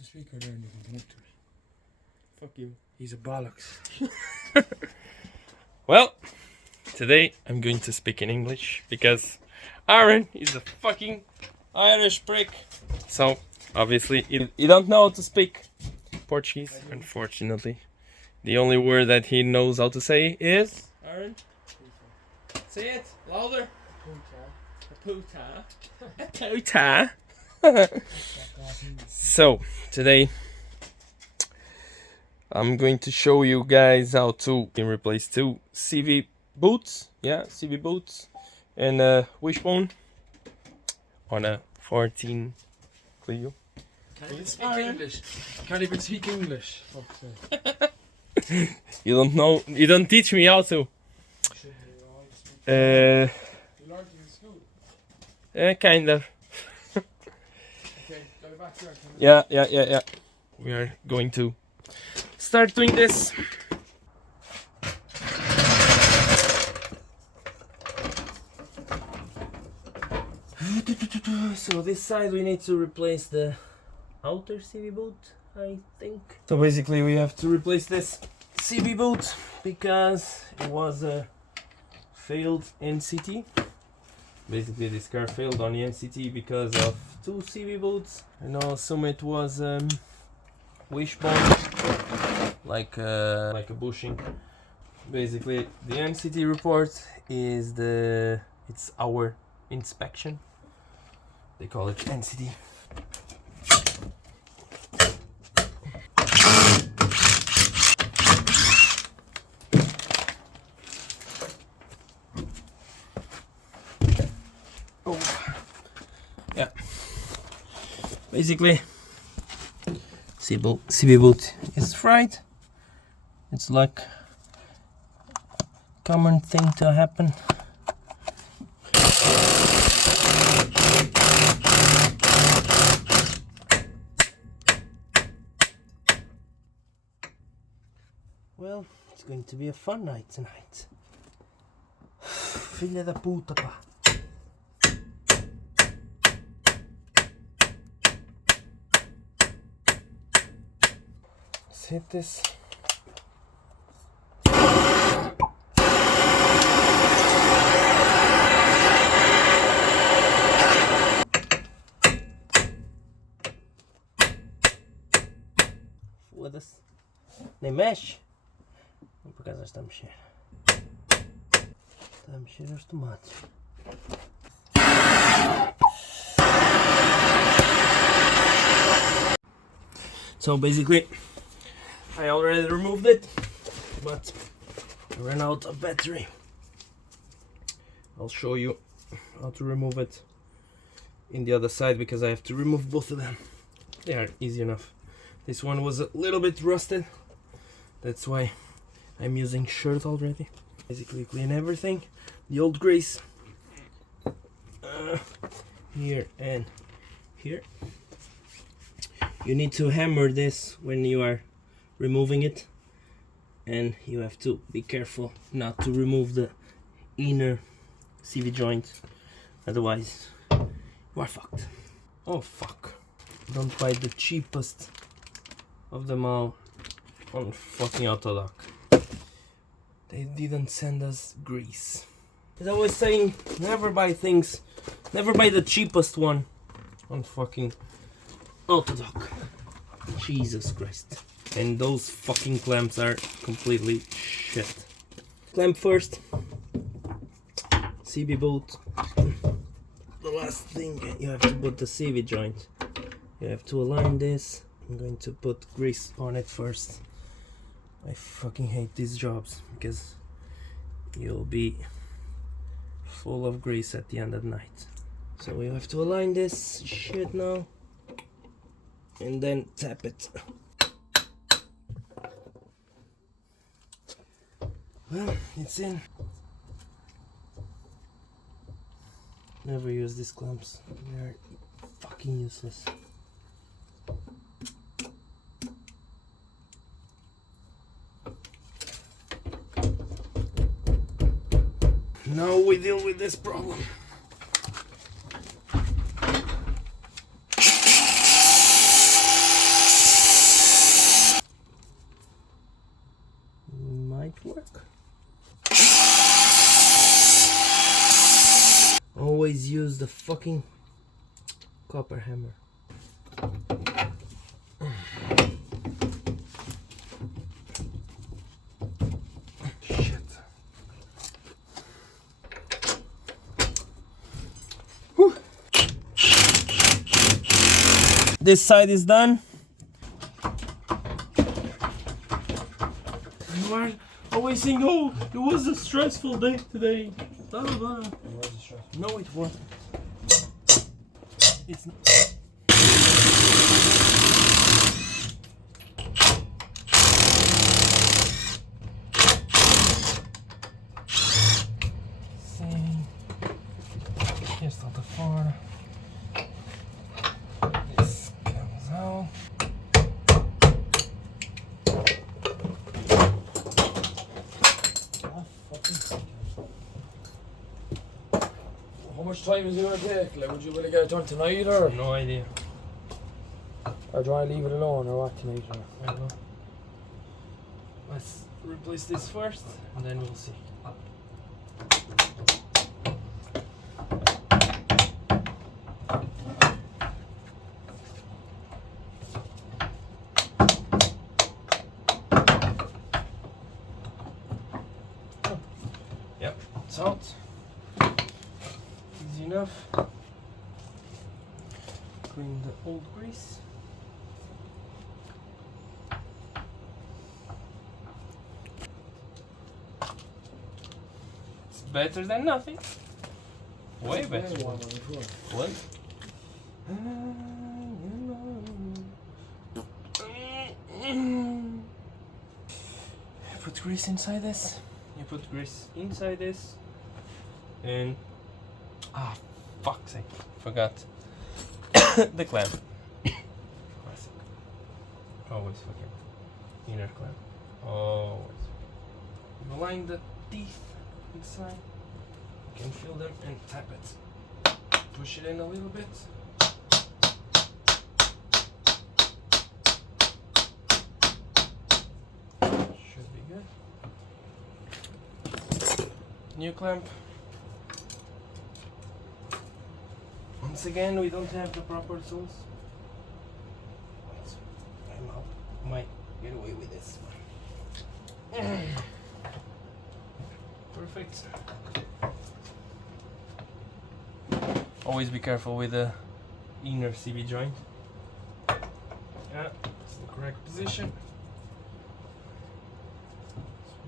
the speaker there and you can come up to me. Fuck you. He's a bollocks. Well, today I'm going to speak in English because Aaron is a fucking Irish prick. So, obviously, he don't know how to speak Portuguese, unfortunately. The only word that he knows how to say is... Aaron? Say it, louder. Puta. Puta. So, today I'm going to show you guys how to replace two CV boots. Yeah, CV boots and a wishbone on a 14 Clio. Can't even speak English. Can't even speak English. Fuck's sake. You don't know, you don't teach me how to. You learned it in school. Kind of. Okay, go back to your Yeah. We are going to start doing this. So this side we need to replace the outer CV boot, I think. So basically we have to replace this CV boot because it was a failed NCT. Basically this car failed on the NCT because of two CV boots, and also it was wishbone, like a bushing. Basically the NCT report is it's our inspection. They call it NCT. Oh, yeah. Basically, CV boot is fried. It's like common thing to happen. Well, it's going to be a fun night tonight. Filha da puta, pá. Let's hit this. Foda-se. Nem mexe. Por acaso está a mexer. Está a mexer os tomates. So basically, I already removed it, but I ran out of battery. I'll show you how to remove it in the other side because I have to remove both of them. They are easy enough. This one was a little bit rusted. That's why I'm using shirt already. Basically clean everything. The old grease here and here. You need to hammer this when you are removing it, and you have to be careful not to remove the inner CV joint, otherwise you are fucked. Oh fuck. Don't buy the cheapest of them all on fucking Autodoc. They didn't send us grease. As I was saying, never buy the cheapest one on fucking Autodoc. Jesus Christ. And those fucking clamps are completely shit. Clamp first. CV bolt. The last thing, you have to put the CV joint. You have to align this. I'm going to put grease on it first. I fucking hate these jobs because you'll be full of grease at the end of the night. So we have to align this shit now and then tap it. Well, it's in. Never use these clamps, they're fucking useless. Now we deal with this problem. use the fucking copper hammer. Shit. Whew. This side is done. You are always saying, oh, it was a stressful day today. Blah, blah, blah. No, it wasn't. It's not. See, here's all the far. This comes out. How much time is it going to take? Like, would you really get it done tonight or? No idea. Or do I leave it alone or what tonight? Or? I don't know. Let's replace this first and then we'll see. Yep, it's out. Easy enough. Clean the old grease. It's better than nothing. Way better. What? Put grease inside this. You put grease inside this. And fuck's sake, forgot the clamp. Classic. Always forget. Inner clamp. Always. You align the teeth inside. You can feel them and tap it. Push it in a little bit. Should be good. New clamp. Once again, we don't have the proper tools. I might get away with this one. Perfect. Always be careful with the inner CV joint. Yeah, it's the correct position.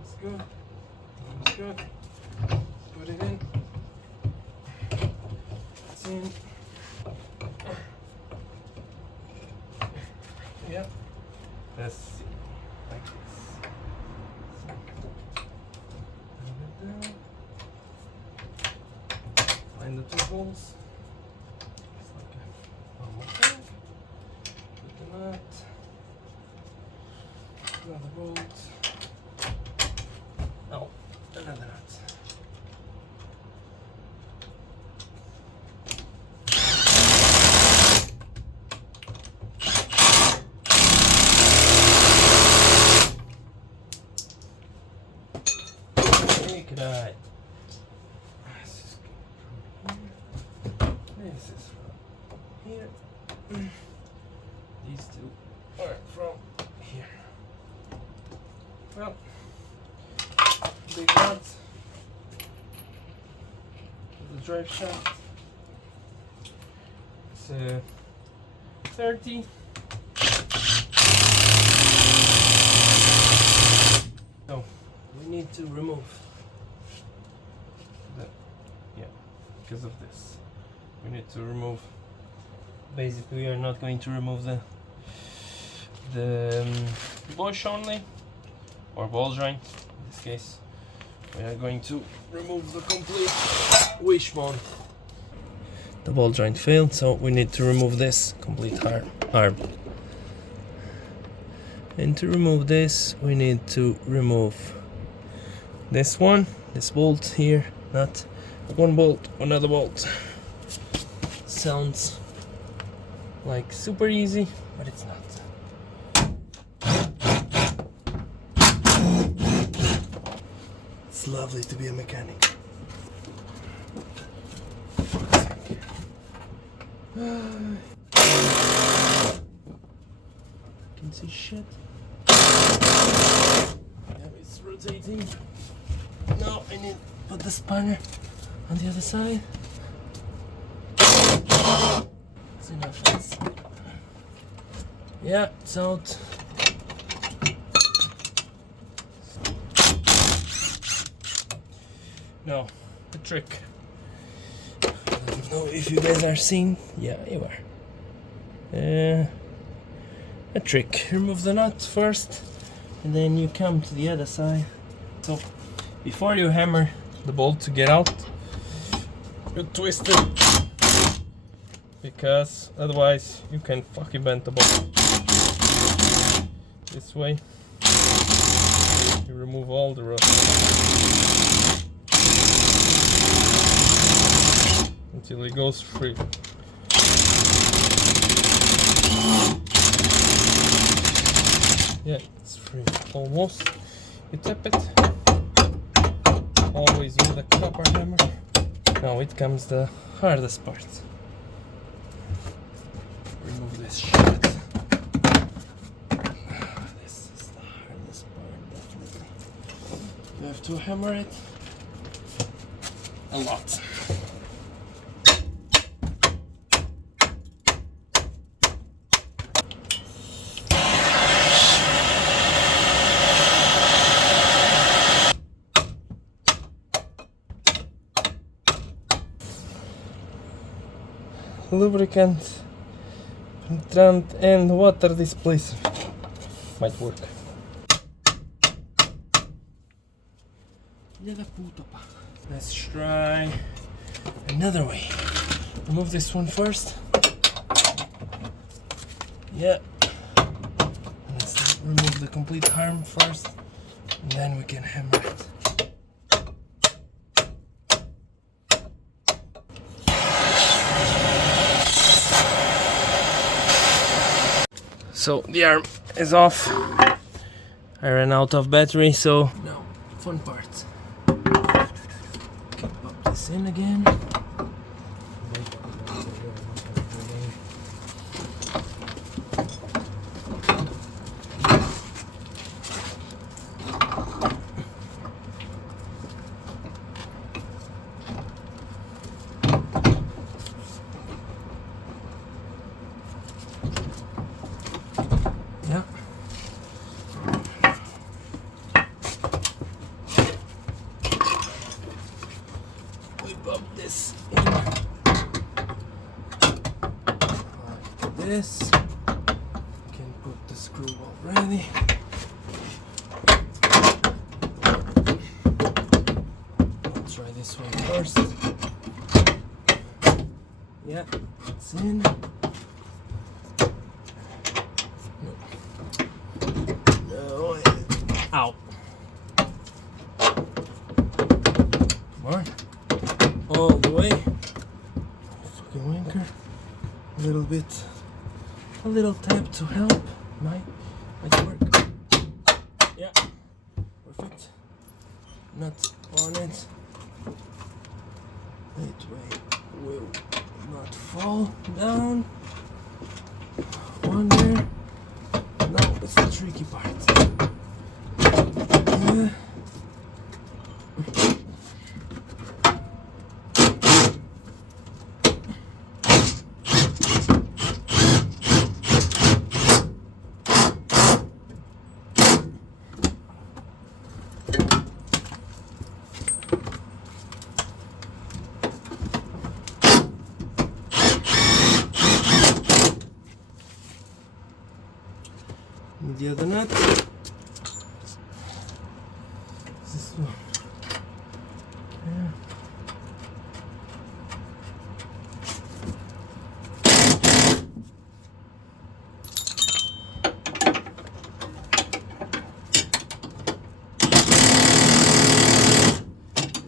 This one's good. That one's good. Put it in. It's in. Yeah. Let's see. Like this. Find the two holes. It's like one more thing. Put the nut. Another bolt. Oh, another nut. Right. This is from here. This is from here. These two are from here. Well, big nuts. The drive shaft. It's 30. So we need to remove. Because of this, we need to remove. Basically, we are not going to remove the bush only, or ball joint. In this case, we are going to remove the complete wishbone. The ball joint failed, so we need to remove this complete arm. And to remove this, we need to remove this one, this bolt here, nut. One bolt, another bolt. Sounds like super easy, but it's not. It's lovely to be a mechanic. Can see shit. Yeah, it's rotating. Now I need to put the spanner on the other side. It's enough. Yeah, it's out. Now, the trick. I don't know if you guys are seeing. Yeah, you are. A trick. Remove the nut first, and then you come to the other side. So, before you hammer the bolt to get out, you twist it, because otherwise you can fucking bend the bolt. This way, you remove all the rust until it goes free. Yeah, it's free almost. You tap it, always with a copper hammer. Now it comes the hardest part. Remove this shit. This is the hardest part, definitely. You have to hammer it a lot. Lubricant, penetrant and water displacer might work. Let's try another way. Remove this one first. Yeah. Let's remove the complete arm first, and then we can hammer it. So the arm is off. I ran out of battery, so now fun part. Okay, pop this in again. Yeah. We pop this in like this. Can put the screw already. I'll try this one first. Yeah, it's in. Ow. Come on. All the way. Fucking winker. A little tap to help. Might work. Yeah. Perfect. Not on it. That way will not fall down. One there. No, it's the tricky part. The other nut. This one. Yeah.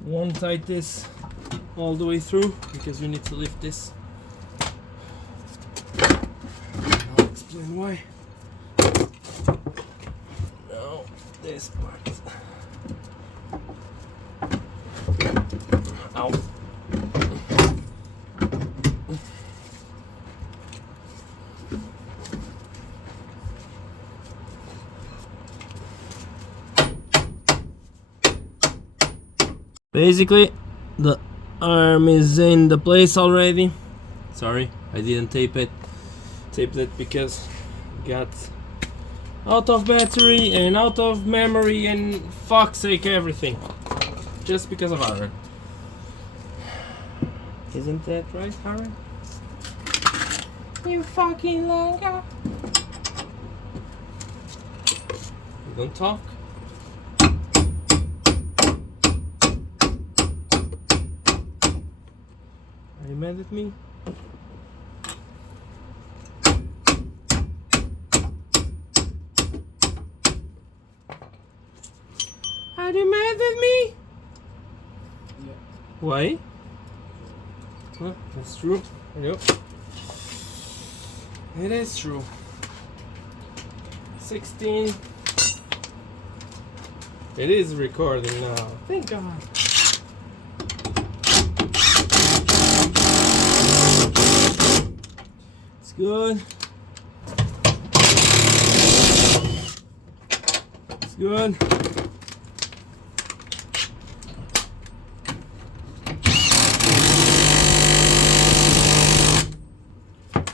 Won't tight this all the way through because you need to lift this. I'll explain why. Now this part. Ow. Basically, the arm is in the place already. Sorry, I didn't tape it because it got out of battery and out of memory and fuck's sake everything. Just because of Aaron. Isn't that right, Aaron? You fucking longer. You don't talk. Are you mad at me? Are you mad at me? Yeah. Why? Well, that's true. Yep. It is true. 16. It is recording now. Thank God. It's good. It's good.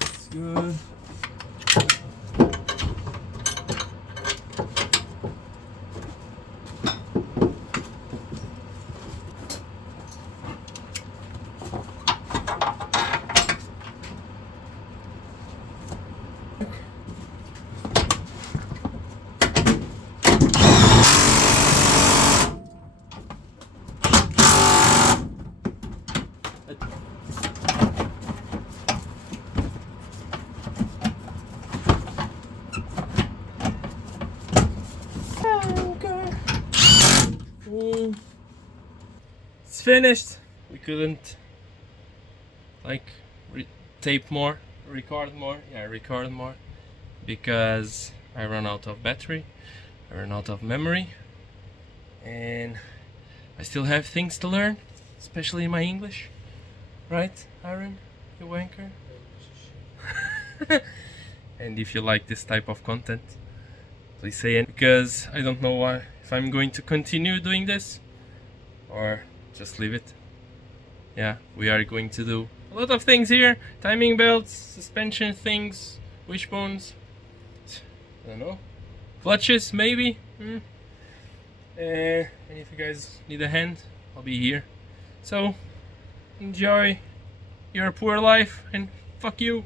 It's good. It's finished. We couldn't like tape more, record more. Yeah, record more because I ran out of battery, I ran out of memory, and I still have things to learn, especially my English. Right, Aaron? You wanker? And if you like this type of content, please say it, because I don't know if I'm going to continue doing this or just leave it. Yeah, we are going to do a lot of things here. Timing belts, suspension things, wishbones, I don't know, clutches maybe. And if you guys need a hand, I'll be here. So enjoy your poor life and fuck you.